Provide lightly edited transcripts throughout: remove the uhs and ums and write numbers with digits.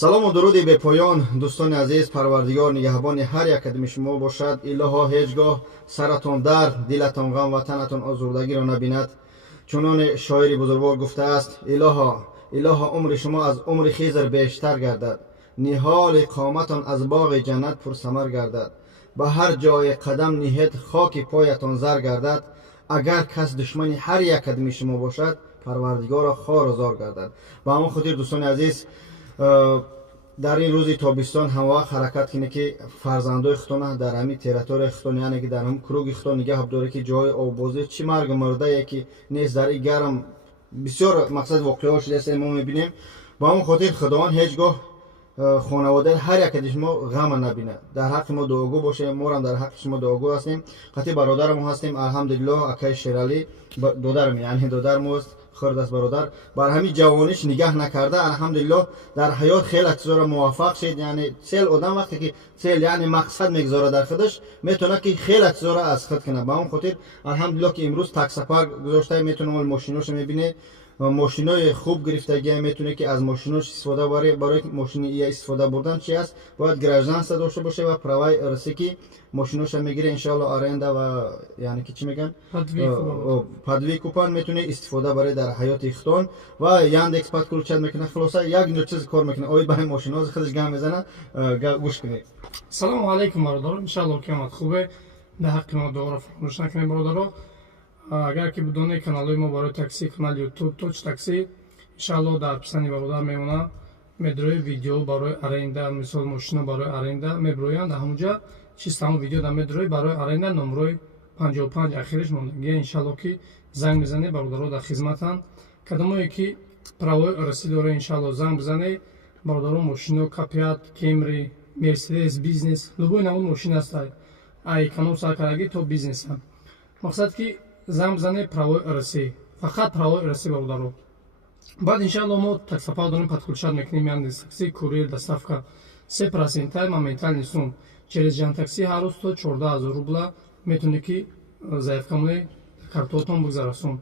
салому дуруди бепоён дӯстони азиз, парвардигор нигаҳбони ҳар як кадами шумо бошад. Илоҳо ҳеҷ гоҳ саратон дард, дилатон ғам ва танатон озурдагиро набинад. чуноне шоири бузургвор гуфтааст: илоҳо умри шумо аз умри хизр бештар гардад, ниҳоли қоматон аз боғи ҷаннат пурсамар гардад, ба ҳар ҷое қадам ниҳед хоки поятон зар гардад. агар кас душмани ҳар як кадами шумо бошад, парвардигоро хору зор гардад. ба ҳамон хотир дӯстони азиз, дар ин рӯзи тобистон ҳамавақт ҳаракат кине ки фарзандои хутона дар ҳамин территорияи хутон, яъне ки дар ҳамин круги хутон нигаҳ бдоре ки ҷои обозӣ чӣ маргу мурдае ки нест дар ин гарм бисёр мақсад воқеаҳо шудааст мо мебинем. ба ҳамон хотир худованд ҳеҷ гоҳ хонаводаи ҳар як кади шумо ғама набинад. дар ҳаққи мо дуогӯ бошем, морам дар ҳаққи шумо дуогӯ ҳастем. қатъи бародарам ҳастем, алҳамдулиллоҳ, акаи Шералӣ додарам, яъне додарам мост, хурдаст бародар, бар ҳамин ҷавониш нигаҳ накарда, алҳамдулиллоҳ дар ҳаёт хеле чизора муваффақ шед. яъне цел одам вақте ки цел яъне мақсад мегузорад дар худаш, метавонад ки хеле чизора аз худ кунад. ба ҳамон хотир алҳамдулиллоҳ ки имрӯз таксапар гузоштаем, метавонем мошиноша мебинем, мошинои хуб гирифтагия, метавоне ки аз мошинош истифода барои мошини ия истифода бурдан чи аст, бояд гражданство дошта боше ва праваи рси ки мошиноша мегире иншаллоҳ аренда ва яъне ки чӣ мегӯянд падви купон метавоне истифода барои дар ҳаёти хутон ва Яндекс падключат мекунад. хулоса як ҷур чиз кор мекунад. оид ба ин мошинози худаш гам мезана. гӯш кунед. салому алайкум бародаро, иншаллоҳ ки омад хубе. дар ҳаққи мо дуоро фаромӯш накунед бародаро. агар ки бидонед каналҳои мо барои такси, канали ютуб Touch Taxi иншаллоҳ дар писани бародар мемонад. медрои видео барои аренда, мисол мошина барои аренда меброянд, ҳамуҷа чиз тамом видео дар медрои барои аренда, номрои 55 ахириш мондагия. иншаллоҳ ки занг бизанед, бародаро дар хизматанд. кадамое ки правои рсӣ дора, иншаллоҳ занг бизанед. бародаро мошино Капиат, Кемри, Мерседес бизнес, любой навъи мошина ҳастад, ай эконом саркараги то бизнеса. мақсад ки занг бизанед, правои рсӣ, фақат правои рсӣ бародаро. баъд иншаллоҳ мо таксапар дорем, подключат мекунем, Яндекс такси, курьер, доставка 3% моментальный сум через Жантакси ҳар рӯз то 14 000 рубла метавонед ки заявка мунед, картотон бигзарасун.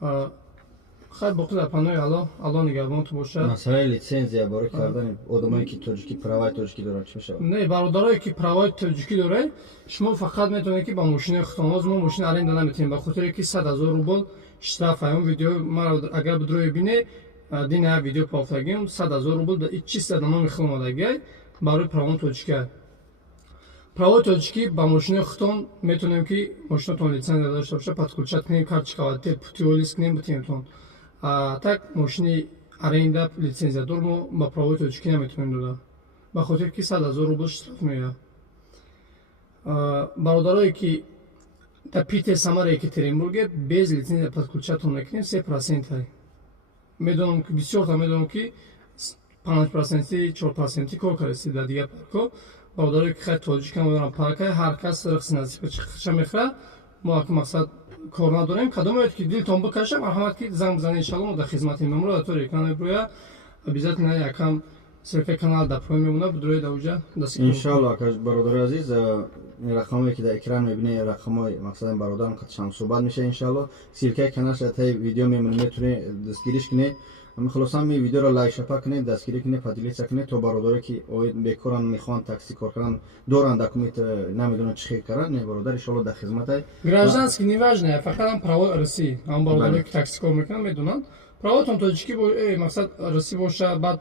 хайр боқӣ дар панои алло нигарбонтон бошад. масъалаи литсензия барои кардани одамое ки тоҷикӣ, праваи тоҷикӣ доранд чӣ мешавад? не, бародарое ки праваи тоҷикӣ доред, шумо фақат метавонед ки ба мошинаи хутонҳоз мо мошина аренда наметавонем, ба хотире ки 100 000 рубл штраф. он видео мара агар бидрои бинед, дина видео пафтагим 100 000 рубл чиста дар номи худ омадагия барои правои тоҷикӣ. правои тоҷикӣ ба мошинаи хутон метавонем ки мошинатон литсензия дошта боша, подключат кунем, карточка путиолист кунем битиметон. так мошини аренда лицензиядор мо ба правои тоҷикӣ наметавонем дода, ба хотир ки 100 000 рубл штраф меояд. бародарое ки дар Питер, Самара, Екатеринбурге без лицензия подключатон мекунем 3%. медонам ки бисёрта медонам ки 5%, 4% кор кардаси дар дигар паркҳо. бародарое ки хай тоҷикам дорам парка, ҳар кас рахси назика мехӯра, мо мақсад кор надорем. кадомеояд ки дилтон бикаша, марҳамат ки занг бизанед, иншаллоҳ мо дар хизмати номро дар тори экран меброяд. обязательно якам сирка канал дар поин мемонад, бидроед авҷа дасти иншаллоҳ. бародари азиз, рақамое ки дар экран мебинед, рақамои мақсади бародарам қатъан суҳбат меша. иншаллоҳ сиркаи каналаш дар таи видео мемонад, метавонед дастгириш кунед. хулоса ми видеоро лайк шапа кунед, дастгирӣ кунед, поделиться кунед, то бародаре ки оид бекоран, мехоҳанд такси кор кардан, доранд документ, намедонанд чӣ хел кардан, не бародар иншаллоҳ дар хизматай. гражданский не важно, фақат правои рсӣ. ҳам бародаре ки такси кор мекунанд медонанд, правоатон тоҷикӣ мақсад рсӣ боша, баъд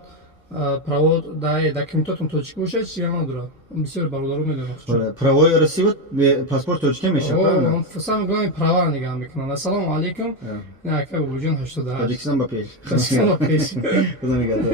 право документатон тоҷикӣ боша, чиз гап надорад. бисёр бародаро медонанд правои рсӣ паспорт тоҷикӣ мешавад. сами гӯям права нигаҳ мекунанд. ассалому алайкум. ака бубуҷон 88. Тоҷикистон ба пеш. Тоҷикистон ба пеш. Худо нигаҳдор.